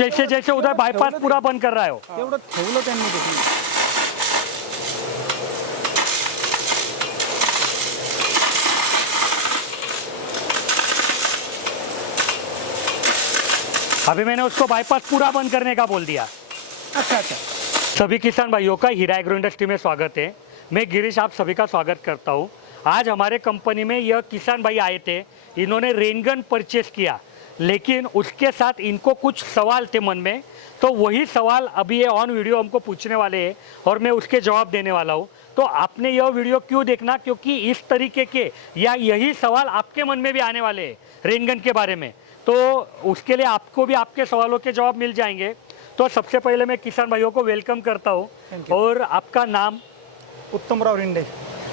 जैसे जैसे उधर बायपास पूरा बंद कर रहा है वो. तेवढं ठेवलं त्यांनी देखील. अभी मैंने उसको बाईपास पूरा बंद करने का बोल दिया. अच्छा अच्छा. सभी किसान भाइयों का हीरा एग्रो इंडस्ट्री में स्वागत है. मैं गिरीश आप सभी का स्वागत करता हूँ. आज हमारे कंपनी में यह किसान भाई आए थे. इन्होंने रेनगन परचेस किया, लेकिन उसके साथ इनको कुछ सवाल थे मन में. तो वही सवाल अभी ये ऑन वीडियो हमको पूछने वाले हैं और मैं उसके जवाब देने वाला हूँ. तो आपने यह वीडियो क्यों देखना, क्योंकि इस तरीके के या यही सवाल आपके मन में भी आने वाले हैं रेनगन के बारे में. तो उसके लिए आपको भी आपके सवालों के जवाब मिल जाएंगे. तो सबसे पहले मैं किसान भाइयों को वेलकम करता हूँ. और आपका नाम? उत्तमराव रिंडे.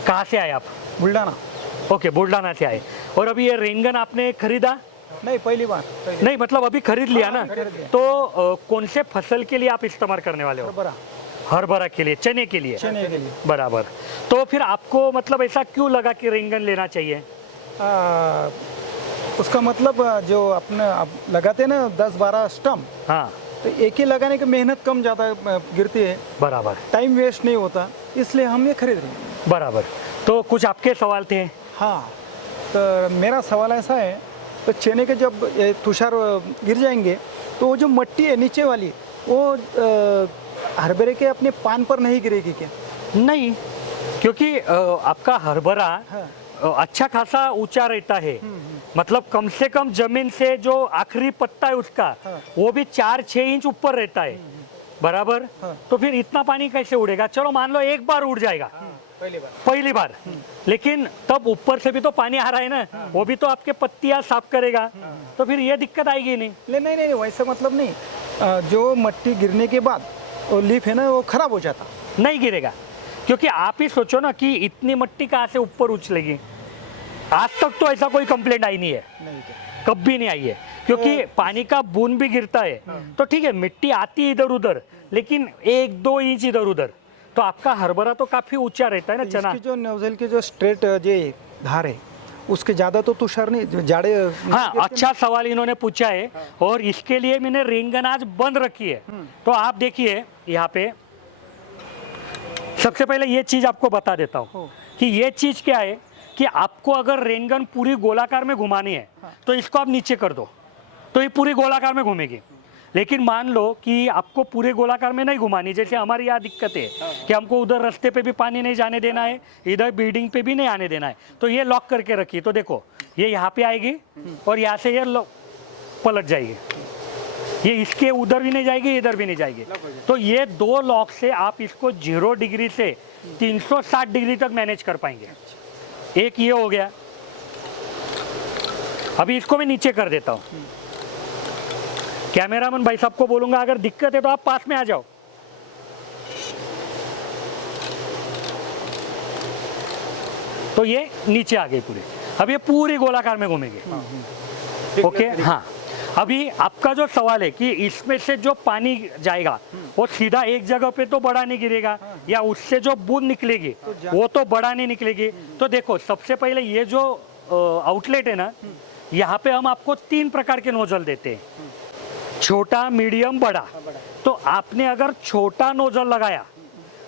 कहाँ से आए आप? बुलढाणा. ओके, बुलढाणा से आए. और अभी ये रेनगन आपने खरीदा? नहीं, पहली बार. नहीं, मतलब अभी खरीद लिया ना. खरीद लिया. तो कौन से फसल के लिए आप इस्तेमाल करने वाले हो? हरभरा. हरभरा के लिए, चने के लिए. चने के लिए. बराबर. तो फिर आपको मतलब ऐसा क्यों लगा कि रेनगन लेना चाहिए? उसका मतलब जो अपने आप लगाते हैं ना 10-12 स्टम्प, हाँ, तो एक ही लगाने की मेहनत कम ज़्यादा गिरती है, बराबर. टाइम वेस्ट नहीं होता, इसलिए हम ये खरीद रहे हैं. बराबर. तो कुछ आपके सवाल थे? हाँ, तो मेरा सवाल ऐसा है, तो चने के जब ये तुषार गिर जाएंगे तो वो जो मिट्टी है नीचे वाली, वो हरभरे के अपने पान पर नहीं गिरेगी क्या? नहीं, क्योंकि आपका हरभरा हाँ. अच्छा खासा ऊंचा रहता है. मतलब कम से कम जमीन से जो आखिरी पत्ता है उसका, हाँ. वो भी 4-6 इंच ऊपर रहता है. बराबर. हाँ. तो फिर इतना पानी कैसे उड़ेगा? चलो मान लो एक बार उड़ जाएगा, पहली बार, लेकिन तब ऊपर से भी तो पानी आ रहा है ना. वो भी तो आपके पत्तियां साफ करेगा. तो फिर ये दिक्कत आएगी नहीं. नहीं, वैसा मतलब नहीं. जो मिट्टी गिरने के बाद वो लीफ है ना, वो खराब हो जाता. नहीं गिरेगा, क्योंकि आप ही सोचो ना कि इतनी मिट्टी कहाँ से ऊपर उछलेगी. आज तक तो ऐसा कोई कंप्लेंट आई नहीं है. नहीं क्या? कभी नहीं आई है, क्योंकि पानी का बूंद भी गिरता है तो ठीक है, मिट्टी आती है इधर उधर, लेकिन 1-2 इंच इधर उधर. तो आपका हरभरा तो काफी ऊंचा रहता है ना चना. इसकी जो नोजल की जो स्ट्रेट जो धार है, उसके ज़्यादा तो तुषार नहीं, जो जाड़े. हाँ, अच्छा सवाल इन्होंने पूछा है. और इसके लिए मैंने रेनगन आज बंद रखी है. तो आप देखिए यहाँ पे, सबसे पहले ये चीज आपको बता देता हूँ कि ये चीज क्या है कि आपको अगर रेनगन पूरी गोलाकार में घुमानी है तो इसको आप नीचे कर दो तो ये पूरी गोलाकार में घूमेगी. लेकिन मान लो कि आपको पूरे गोलाकार में नहीं घुमानी, जैसे हमारी यहाँ दिक्कत है कि हमको उधर रास्ते पे भी पानी नहीं जाने देना है, इधर बिल्डिंग पे भी नहीं आने देना है, तो ये लॉक करके रखिए. तो देखो ये यहाँ पे आएगी और यहाँ से ये पलट जाएगी. ये इसके उधर भी नहीं जाएगी, इधर भी नहीं जाएगी. तो ये 2 लॉक से आप इसको 0 डिग्री से 360 डिग्री तक मैनेज कर पाएंगे. एक ये हो गया. अभी इसको मैं नीचे कर देता हूँ. कैमरामैन भाई साहब को बोलूंगा अगर दिक्कत है तो आप पास में आ जाओ. तो ये नीचे आ गई पूरी. अब ये पूरी गोलाकार में घूमेगी. ओके. हाँ, अभी आपका जो सवाल है कि इसमें से जो पानी जाएगा वो सीधा एक जगह पे तो बड़ा नहीं गिरेगा, या उससे जो बूंद निकलेगी वो तो बड़ा नहीं निकलेगी. तो देखो, सबसे पहले ये जो आउटलेट है ना, यहाँ पे हम आपको 3 प्रकार के नोजल देते हैं, छोटा, मीडियम, बड़ा. तो आपने अगर छोटा नोजल लगाया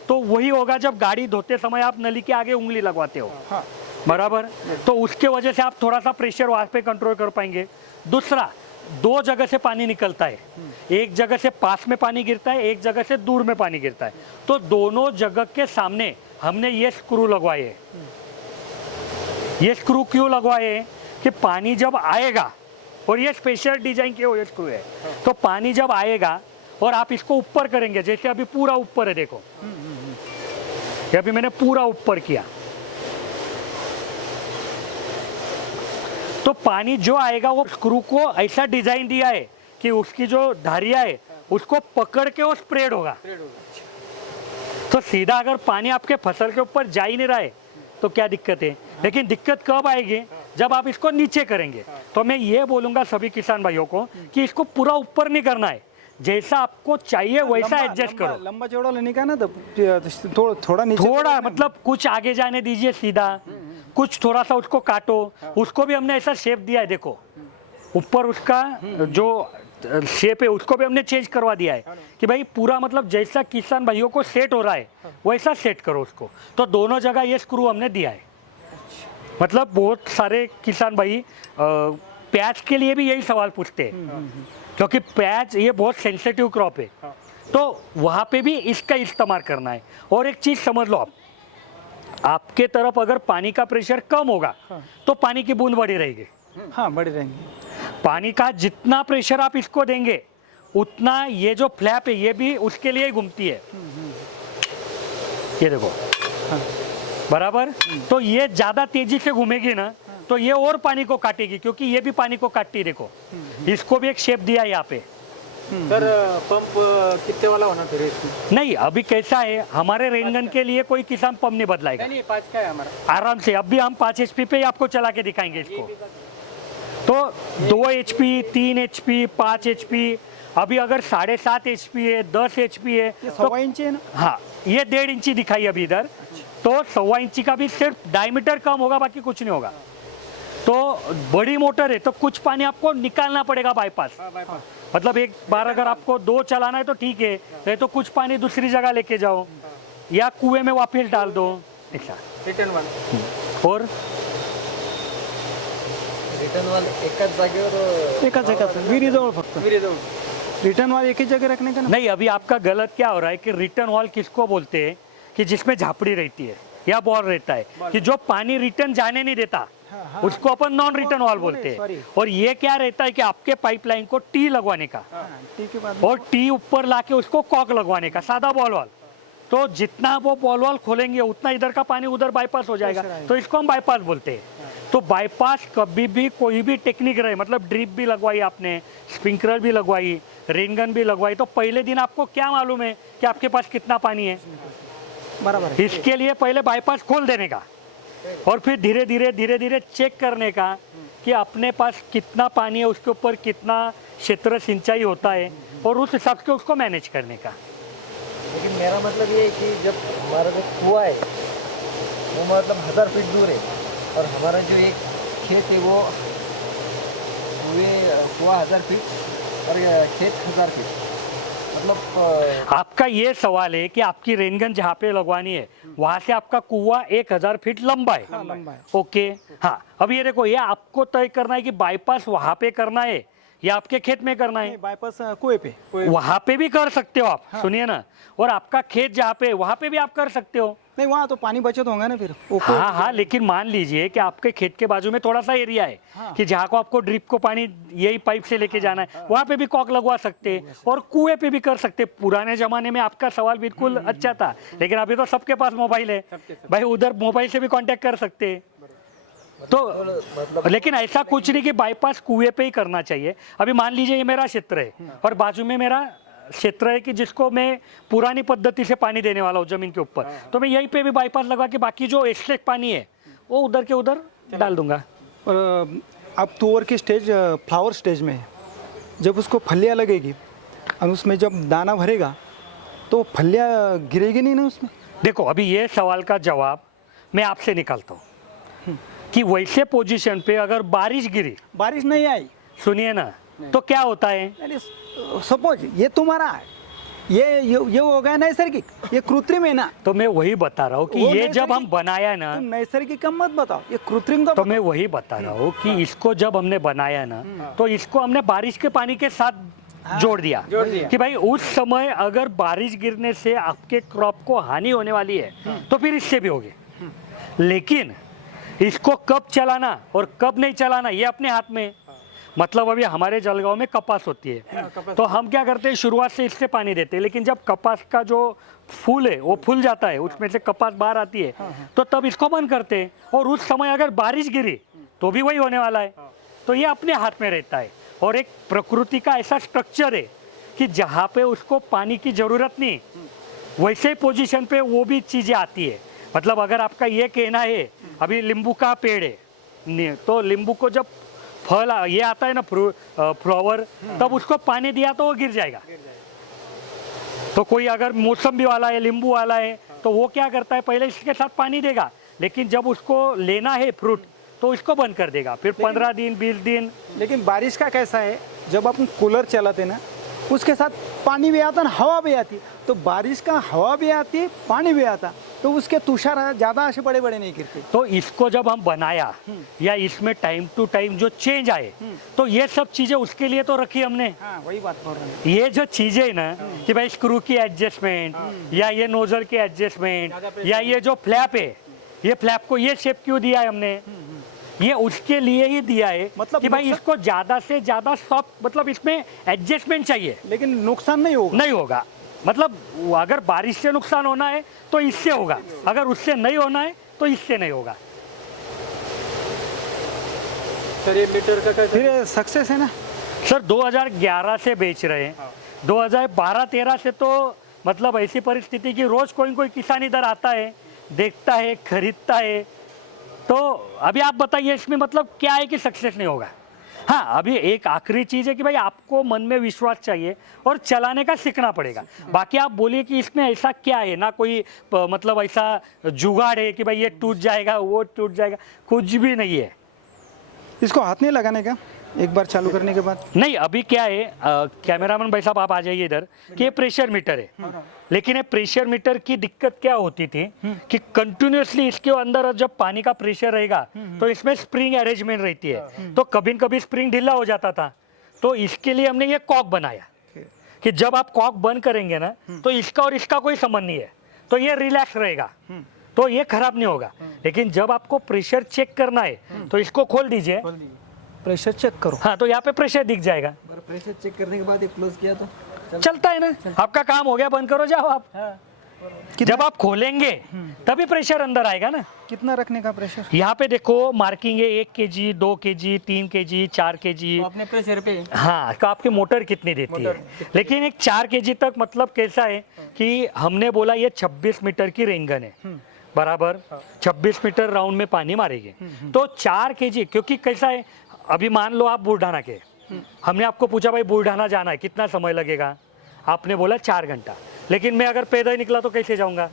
तो वही होगा जब गाड़ी धोते समय आप नली के आगे उंगली लगवाते हो. हाँ. बराबर. तो उसके वजह से आप थोड़ा सा प्रेशर वहां पे कंट्रोल कर पाएंगे. दूसरा, 2 जगह से पानी निकलता है. एक जगह से पास में पानी गिरता है, एक जगह से दूर में पानी गिरता है. तो दोनों जगह के सामने हमने ये स्क्रू लगवाए हैं. ये स्क्रू क्यों लगवाए हैं कि पानी जब आएगा, और ये स्पेशल डिजाइन के हुए स्क्रू है, तो पानी जब आएगा और आप इसको ऊपर करेंगे, जैसे अभी पूरा ऊपर है, देखो ये अभी मैंने पूरा ऊपर किया, तो पानी जो आएगा वो स्क्रू को ऐसा डिजाइन दिया है कि उसकी जो धारियां है उसको पकड़ के वो स्प्रेड होगा. तो सीधा अगर पानी आपके फसल के ऊपर जा ही नहीं रहा है तो क्या दिक्कत है. लेकिन दिक्कत कब आएगी? जब आप इसको नीचे करेंगे. तो मैं ये बोलूंगा सभी किसान भाइयों को कि इसको पूरा ऊपर नहीं करना है, जैसा आपको चाहिए वैसा एडजस्ट करो. लंबा चौड़ा लेने का ना, तो थोड़ा नीचे, थोड़ा मतलब कुछ आगे जाने दीजिए सीधा, कुछ थोड़ा सा उसको काटो. उसको भी हमने ऐसा शेप दिया है, देखो ऊपर उसका जो शेप है उसको भी हमने चेंज करवा दिया है कि भाई पूरा मतलब जैसा किसान भाइयों को सेट हो रहा है वैसा सेट करो उसको। तो दोनों जगह ये स्क्रू हमने दिया है। मतलब बहुत सारे किसान भाई प्याज के लिए भी यही सवाल पूछते हैं क्योंकि प्याज ये बहुत सेंसिटिव क्रॉप है, तो वहाँ पे भी इसका इस्तेमाल करना है। और एक चीज़ समझ लो आप, आपके तरफ अगर पानी का प्रेशर कम होगा तो पानी की बूंद बड़ी रहेगी। हाँ, बड़ी रहेंगी। पानी का जितना प्रेशर आप इसको देंगे उतना ये जो फ्लैप है ये भी उसके लिए ही घूमती है। ये देखो बराबर। तो ये ज़्यादा तेजी से घूमेगी ना तो ये और पानी को काटेगी क्योंकि ये भी पानी को काटती है। देखो इसको भी एक शेप दिया है यहाँ पे। सर पंप कितने वाला होना फिर इसमें? नहीं अभी कैसा है, हमारे रेनगन के लिए कोई किसान पंप नहीं बदलाएगा। नहीं 5 का है हमारा। आराम से अभी हम 5 HP पे ही आपको चला के दिखाएंगे इसको। तो 2 HP 3 HP 5 HP, अभी अगर 7.5 HP है 10 HP है ये तो 1.25 इंच है ना? हाँ ये 1.5 इंची दिखाई अभी इधर। तो 1.25 इंची का भी सिर्फ डायमीटर कम होगा, बाकी कुछ नहीं होगा। तो बड़ी मोटर है तो कुछ पानी आपको निकालना पड़ेगा बाईपास। मतलब एक बार अगर आपको 2 चलाना है तो ठीक है, नहीं तो कुछ पानी दूसरी जगह लेके जाओ या कुएं में वापस डाल दो ऐसा। रिटर्न वाला और रिटर्न वाला एकाच जागेवर एकाच विहिरीजवळ फक्त विहिरीजवळ रिटर्न वाल एक ही जगह रखने का ना? नहीं, अभी आपका गलत क्या हो रहा है कि रिटर्न वॉल किसको बोलते हैं कि जिसमें झापड़ी रहती है या बॉल रहता है कि जो पानी रिटर्न जाने नहीं देता हाँ, उसको अपन नॉन रिटर्न वॉल बोलते sorry। हैं। और ये क्या रहता है कि आपके पाइपलाइन को टी लगवाने का हाँ, ठीक है बाद और टी ऊपर लाके उसको कॉक लगवाने का, सादा बॉल वॉल। तो जितना वो बॉल वॉल खोलेंगे उतना इधर का पानी उधर बाईपास हो जाएगा, तो इसको हम बाईपास बोलते हैं। तो बाईपास कभी भी कोई भी टेक्निक रहे, मतलब ड्रिप भी लगवाई आपने, स्प्रिंकलर भी लगवाई, रेनगन भी लगवाई, तो पहले दिन आपको क्या मालूम है कि आपके पास कितना पानी है? बराबर है। इसके लिए पहले बाईपास खोल देने का और फिर धीरे धीरे चेक करने का कि अपने पास कितना पानी है, उसके ऊपर कितना क्षेत्र सिंचाई होता है और उस हिसाब से उसको मैनेज करने का। लेकिन मेरा मतलब ये है कि जब हमारा जो कुआं है वो मतलब 1000 फीट दूर है और हमारा जो एक खेत है वो कुआं 1000 फीट और खेत 1000 फीट, मतलब आपका ये सवाल है कि आपकी रेनगन जहाँ पे लगवानी है वहां से आपका कुआं 1000 फीट लंबा है। हाँ, लंबा है। ओके हाँ, अब ये देखो, ये आपको तय करना है कि बाईपास वहां पे करना है या आपके खेत में करना है। नहीं, बाईपास कुएं पे। वहां पे भी कर सकते हो आप, सुनिए ना। और आपका खेत जहाँ पे वहां पे भी आप कर सकते हो। नहीं, वहाँ तो पानी बचत होगा ना फिर वो हाँ हाँ, लेकिन मान लीजिए कि आपके खेत के बाजू में थोड़ा सा एरिया है हाँ। कि जहाँ को आपको ड्रिप को पानी यही पाइप से लेके जाना है, वहाँ पे भी कॉक लगवा सकते हैं और कुएं पे भी कर सकते हैं। पुराने जमाने में आपका सवाल बिल्कुल अच्छा था, लेकिन अभी तो सबके पास मोबाइल है भाई, उधर मोबाइल से भी कांटेक्ट कर सकते हैं। तो लेकिन ऐसा कुछ नहीं कि बाईपास कुएं पे ही करना चाहिए। अभी मान लीजिए ये मेरा क्षेत्र है और बाजू में मेरा क्षेत्र है कि जिसको मैं पुरानी पद्धति से पानी देने वाला हूँ जमीन के ऊपर, तो मैं यहीं पे भी बाईपास लगा के बाकी जो एक्स्ट्रा पानी है वो उधर के उधर डाल दूंगा। और अब तुअर की स्टेज फ्लावर स्टेज में है। जब उसको फलियाँ लगेगी और उसमें जब दाना भरेगा तो फलियाँ गिरेगी नहीं ना उसमें? देखो अभी ये सवाल का जवाब मैं आपसे निकालता हूँ कि वैसे पोजीशन पे अगर बारिश गिरी, बारिश नहीं आई, सुनिए ना, तो क्या होता है? सपोज ये तुम्हारा है, ये हो गया नैसर्गिक, ये कृत्रिम है ना। तो मैं वही बता रहा हूँ कि वो ये जब हम नैसर्गिक- बनाया ना, तुम नैसर्गिक का मत बताओ, ये कृत्रिम का तो बताओ। मैं वही बता रहा हूँ कि इसको जब हमने बनाया ना तो इसको हमने बारिश के पानी के साथ जोड़ दिया कि भाई उस समय अगर बारिश गिरने से आपके क्रॉप को हानि होने वाली है तो फिर इससे भी होगी। लेकिन इसको कब चलाना और कब नहीं चलाना ये अपने हाथ में है। मतलब अभी हमारे जलगांव में कपास होती है, तो हम क्या करते हैं, शुरुआत से इससे पानी देते हैं, लेकिन जब कपास का जो फूल है वो फूल जाता है, उसमें से कपास बाहर आती है, तो तब इसको बंद करते हैं। और उस समय अगर बारिश गिरी तो भी वही होने वाला है। तो ये अपने हाथ में रहता है और एक प्रकृति का ऐसा स्ट्रक्चर है कि जहाँ पे उसको पानी की ज़रूरत नहीं, वैसे पोजीशन पे वो भी चीज़ें आती है। मतलब अगर आपका ये कहना है, अभी नींबू का पेड़ है तो नींबू को जब फल ये आता है ना फ्लावर, तब उसको पानी दिया तो वो गिर जाएगा। तो कोई अगर मौसम्बी वाला है, नींबू वाला है, तो वो क्या करता है, पहले इसके साथ पानी देगा, लेकिन जब उसको लेना है फ्रूट तो इसको बंद कर देगा, फिर 15 दिन 20 दिन। लेकिन बारिश का कैसा है, जब अपन कूलर चलाते ना उसके साथ पानी भी आता ना हवा भी आती, तो बारिश का हवा भी आती पानी भी आता, तो उसके तुषार ज़्यादा ऐसे बड़े बड़े नहीं गिरते। तो इसको जब हम बनाया या इसमें टाइम टू टाइम जो चेंज आए, तो ये सब चीजें उसके लिए तो रखी हमने। हाँ वही बात बोल रहे हैं। ये जो चीजें है ना कि भाई स्क्रू की एडजस्टमेंट या ये नोजल की एडजस्टमेंट या ये जो फ्लैप है, ये फ्लैप को ये शेप क्यों दिया है हमने, ये उसके लिए ही दिया है मतलब कि भाई नुकसान- इसको ज्यादा से ज्यादा सॉफ्ट, मतलब इसमें एडजस्टमेंट चाहिए, लेकिन नुकसान नहीं होगा। नहीं होगा। मतलब अगर बारिश से नुकसान होना है तो इससे होगा, अगर उससे नहीं होना है तो इससे नहीं होगा। सर ये मीटर का कैसे? फिर सक्सेस है ना। सर 2011 से बेच रहे हैं, 2012-13 से तो मतलब ऐसी परिस्थिति कि रोज कोई न कोई किसान इधर आता है, देखता है, खरीदता है। तो अभी आप बताइए इसमें मतलब क्या है कि सक्सेस नहीं होगा। हाँ, अभी एक आखिरी चीज़ है कि भाई आपको मन में विश्वास चाहिए और चलाने का सीखना पड़ेगा। बाकी आप बोलिए कि इसमें ऐसा क्या है ना, कोई मतलब ऐसा जुगाड़ है कि भाई ये टूट जाएगा वो टूट जाएगा, कुछ भी नहीं है। इसको हाथ नहीं लगाने का एक बार चालू करने के बाद। नहीं, अभी क्या है, कैमरामैन भाई साहब आप आ जाइए इधर, कि ये प्रेशर मीटर है, लेकिन ये प्रेशर मीटर की दिक्कत क्या होती थी कि कंटिन्यूअसली इसके अंदर जब पानी का प्रेशर रहेगा तो इसमें स्प्रिंग अरेंजमेंट रहती है, तो कभी न कभी स्प्रिंग ढीला हो जाता था। तो इसके लिए हमने ये कॉक बनाया कि जब आप कॉक बंद करेंगे ना तो इसका और इसका कोई संबंध नहीं है, तो ये रिलैक्स रहेगा, तो ये खराब नहीं होगा। लेकिन जब आपको प्रेशर चेक करना है तो इसको खोल दीजिए, प्रेशर चेक करो। हाँ, तो यहाँ पे प्रेशर दिख जाएगा, प्रेशर चेक करने के बाद ये क्लोज किया तो चलता है ना, आपका काम हो गया, बंद करो जाओ आप। जब आप खोलेंगे तभी प्रेशर अंदर आएगा ना। कितना रखने का प्रेशर? यहाँ पे देखो मार्किंग है 1 kg, 2 kg, 3 kg, 4 kg। अपने प्रेशर पे हाँ, तो आपकी मोटर कितनी देती है, लेकिन एक 4 kg तक मतलब कैसा है कि हमने बोला ये 26 मीटर की रेंगन है, बराबर 26 मीटर राउंड में पानी मारेगी, तो 4 kg, क्योंकि कैसा है, अभी मान लो आप बुल्ढाना के, हमने आपको पूछा भाई बुल्ढाना जाना है कितना समय लगेगा, आपने बोला 4 घंटा, लेकिन मैं अगर पैदल निकला तो कैसे जाऊंगा।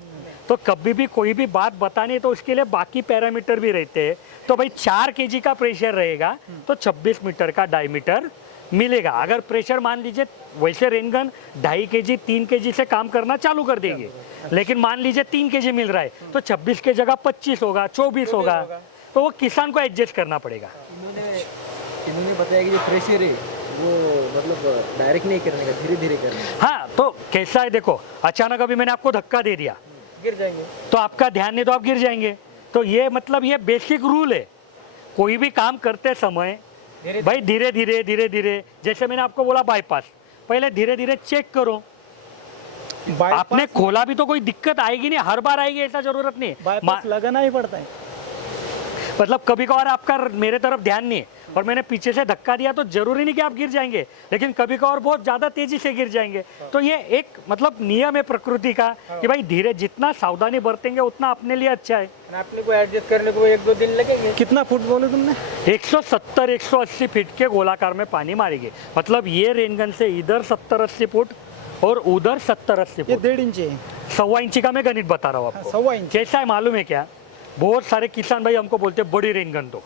तो कभी भी कोई भी बात बतानी है तो उसके लिए बाकी पैरामीटर भी रहते हैं। तो भाई 4 kg का प्रेशर रहेगा तो 26 मीटर का डायमीटर मिलेगा। अगर प्रेशर मान लीजिए वैसे रेनगन 2.5 kg 3 kg से काम करना चालू कर देगी, लेकिन मान लीजिए 3 kg मिल रहा है तो 26 के जगह 25 होगा, 24 होगा, तो वो किसान को एडजस्ट करना पड़ेगा। इन्होंने बताया कि जो प्रेशर है वो मतलब डायरेक्ट नहीं करने का, धीरे धीरे करने का। हाँ, तो कैसा है देखो, अचानक अभी मैंने आपको धक्का दे दिया गिर जाएंगे तो आपका ध्यान नहीं तो आप गिर जाएंगे। तो ये मतलब ये बेसिक रूल है, कोई भी काम करते समय भाई धीरे धीरे धीरे धीरे, जैसे मैंने आपको बोला बाईपास, पहले धीरे धीरे चेक करो। आपने खोला भी तो कोई दिक्कत आएगी नहीं, हर बार आएगी ऐसा जरूरत नहीं है। बाईपास लगाना ही पड़ता है। मतलब कभी कभार आपका मेरे तरफ ध्यान नहीं है और मैंने पीछे से धक्का दिया तो जरूरी नहीं कि आप गिर जाएंगे, लेकिन कभी कभार बहुत ज्यादा तेजी से गिर जाएंगे। तो ये एक मतलब नियम है प्रकृति का कि भाई धीरे, जितना सावधानी बरतेंगे उतना अपने लिए अच्छा है। अपने को एडजस्ट करने को 1-2 दिन लगेंगे। कितना फुट बोले तुमने? 170-180 फीट के गोलाकार में पानी मारेगी, मतलब ये रेनगन से इधर 70-80 फुट और उधर 70-80 ये फुट। 1.5 इंच है। 1.25 इंची का मैं गणित बता रहा हूँ आपको। 1.25 इंच। कैसा है मालूम है क्या, बहुत सारे किसान भाई हमको बोलते हैं बड़ी रेनगन दो।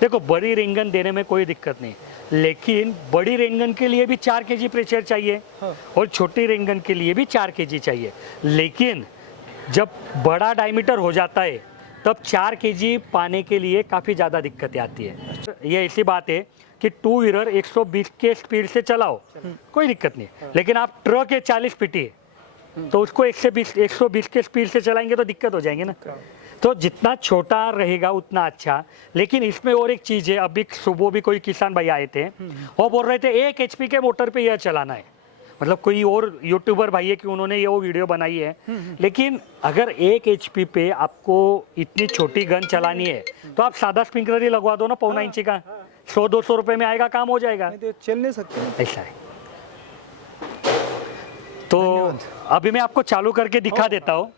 देखो बड़ी रेनगन देने में कोई दिक्कत नहीं, लेकिन बड़ी रेनगन के लिए भी 4 kg प्रेशर चाहिए और छोटी रेनगन के लिए भी 4 kg चाहिए। लेकिन जब बड़ा डायमीटर हो जाता है तब 4 kg पाने के लिए काफ़ी ज़्यादा दिक्कतें आती है। ये ऐसी बात है कि 2 व्हीलर 120 के स्पीड से चलाओ कोई दिक्कत नहीं, लेकिन आप ट्रक है 40 फीटी है तो उसको 120 के स्पीड से चलाएंगे तो दिक्कत हो जाएंगे ना। तो जितना छोटा रहेगा उतना अच्छा। लेकिन इसमें और एक चीज़ है, अभी सुबह भी कोई किसान भाई आए थे, वो बोल रहे थे 1 HP के मोटर पे यह चलाना है, मतलब कोई और यूट्यूबर भाई है कि उन्होंने ये वो वीडियो बनाई है। लेकिन अगर 1 HP पे आपको इतनी छोटी गन चलानी है तो आप सादा स्प्रिंकलर ही लगवा दो ना, 1.25 इंची का, 100-200 रुपये में आएगा, काम हो जाएगा। नहीं तो चल नहीं सकते। ऐसा है। तो अभी मैं आपको चालू करके दिखा देता हूँ।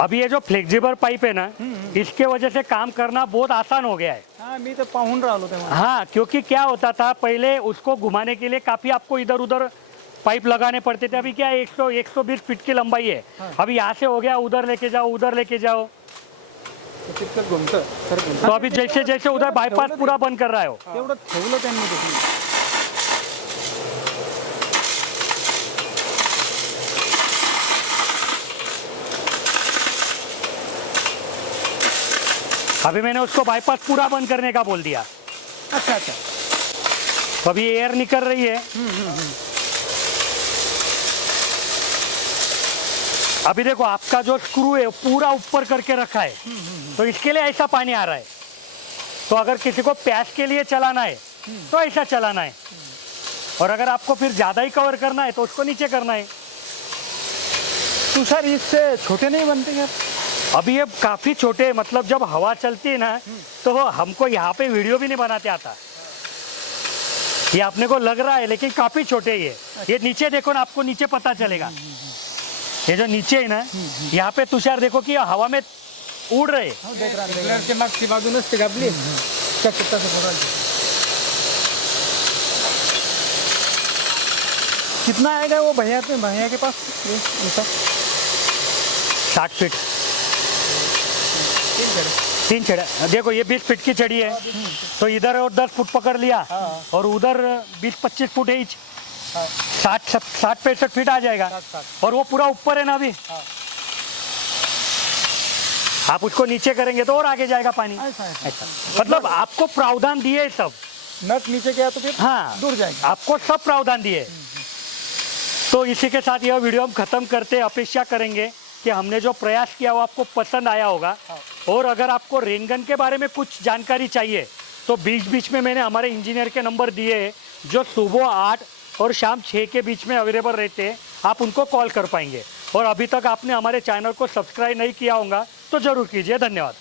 अभी ये जो फ्लेक्सिबल पाइप है ना, इसके वजह से काम करना बहुत आसान हो गया है। हाँ, मी तो पाहून रहा हूँ तेव्हा। हाँ, क्योंकि क्या होता था पहले, उसको घुमाने के लिए काफी आपको इधर उधर पाइप लगाने पड़ते थे। अभी क्या है 120 फीट की लंबाई है, अभी यहाँ से हो गया, उधर लेके जाओ उधर लेके जाओ, चिटकत घुमतं खरं घुमतं. तो अभी जैसे जैसे उधर बाईपास पूरा बंद कर रहा है वो. तेवढं ठेवलं त्यांनी ते. अभी मैंने उसको बाईपास पूरा बंद करने का बोल दिया. अच्छा अच्छा. तो अभी एयर निकल रही है. अभी देखो आपका जो स्क्रू है वो पूरा ऊपर करके रखा है, तो इसके लिए ऐसा पानी आ रहा है. तो अगर किसी को प्यास के लिए चलाना है तो ऐसा चलाना है, और अगर आपको फिर ज़्यादा ही कवर करना है तो उसको नीचे करना है. तुषार इससे छोटे नहीं बनते क्या? अभी ये काफ़ी छोटे हैं, मतलब जब हवा चलती है ना तो हमको यहाँ पे वीडियो भी नहीं बनाते आता. ये अपने को लग रहा है लेकिन काफ़ी छोटे ही है. ये नीचे देखो ना, आपको नीचे पता चलेगा. ये जो नीचे है ना, यहाँ पे तुषार देखो कि ये हवा में उड़ रहे. देख रहा के मागची बाजूनच ते गाबली. त्या चित्ताचं फोटो. कितना आएगा वो भैया के पास ये इनका? 60 फीट 3 छड़ा. देखो ये 20 फीट की चढ़ी है, तो इधर और 10 फुट पकड़ लिया, और उधर 20-25 फुट है. 60-65 फीट आ जाएगा. और वो पूरा ऊपर है ना अभी. आप उसको नीचे करेंगे तो और आगे जाएगा पानी. ऐसा मतलब आपको प्रावधान दिए सब. नट नीचे गया तो फिर हाँ, दूर जाएगा. आपको सब प्रावधान दिए. तो इसी के साथ यह वीडियो हम खत्म करते हैं. अपेक्षा करेंगे कि हमने जो प्रयास किया वो आपको पसंद आया होगा. और अगर आपको रेनगन के बारे में कुछ जानकारी चाहिए तो बीच बीच में मैंने हमारे इंजीनियर के नंबर दिए हैं, जो सुबह 8 और शाम 6 के बीच में अवेलेबल रहते हैं. आप उनको कॉल कर पाएंगे. और अभी तक आपने हमारे चैनल को सब्सक्राइब नहीं किया होगा तो ज़रूर कीजिए. धन्यवाद.